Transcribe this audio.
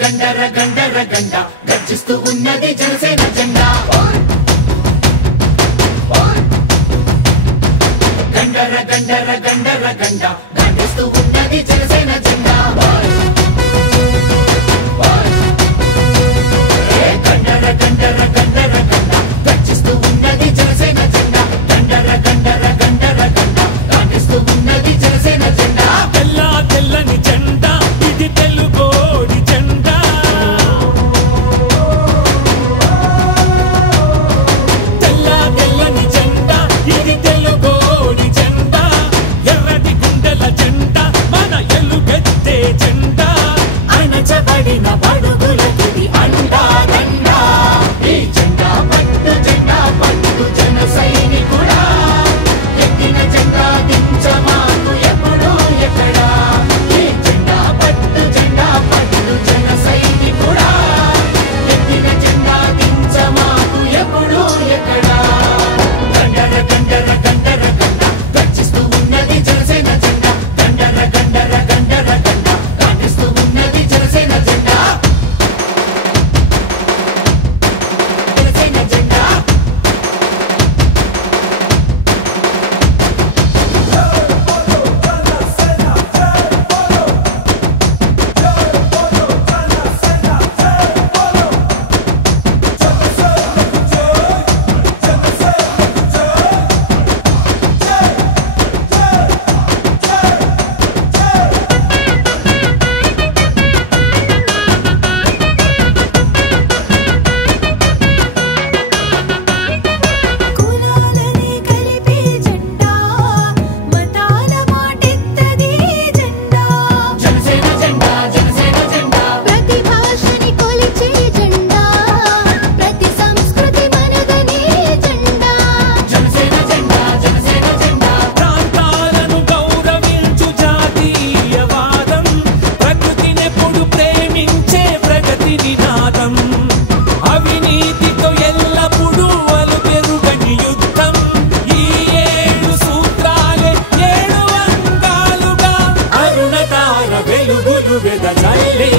గండర గండర గండ గర్జిస్తూ ఉన్నది జనసేన జెండా గండర గండర గండర గండ గర్జిస్తూ ఉన్నది జనసేన జెండా గండర గండర గండర గండ గర్జిస్తూ ఉన్నది జనసేన జెండా గండర గండర గండర గండ గర్జిస్తూ ఉన్నది జనసేన జెండా తెల్ల తెల్లని జెండా ఇది తెలుగోడి జెండా తెల్ల తెల్లని జెండా ఇది తెలుగోడి జెండా ఎర్రటి గుండెల జెండా మన ఎలుగెత్తే జెండా అణచబడిన బడుగులకి అండా దండా ఈ జెండా పట్టు జన సైనికుడా ఎత్తిన జెండా దించమాకు ఎప్పుడు ఎక్కడా ఈ జెండా పట్టు జన సైనికుడా ఎత్తిన జెండా దించమాకు ఎప్పుడు ఎక్కడా గండర గండర గండర గండ గర్జిస్తూ ఉన్నది జనసేన జెండా గండర గండర గండర గండ గర్జిస్తూ ఉన్నది జనసేన జెండా జనసేన జెండా కులాలని కలిపే జెండా మతాల మాటెత్తది జెండా జనసేన జెండా జనసేన జెండా ప్రతి భాషని కొలిచే జెండా ప్రతి సంస్కృతి మనదనే జెండా జనసేన జెండా జనసేన జెండా ప్రాంతాలను గౌరవించు జాతీయవాదం ప్రకృతినెప్పుడు ప్రేమించే ప్రగతి నినాదం అవినీతితో ఎల్లప్పుడూ అలుపెరుగని యుద్ధం ఈ 7 సూత్రాలే 7 అంగాలుగా అరుణతార వెలుగులు వెదజల్లే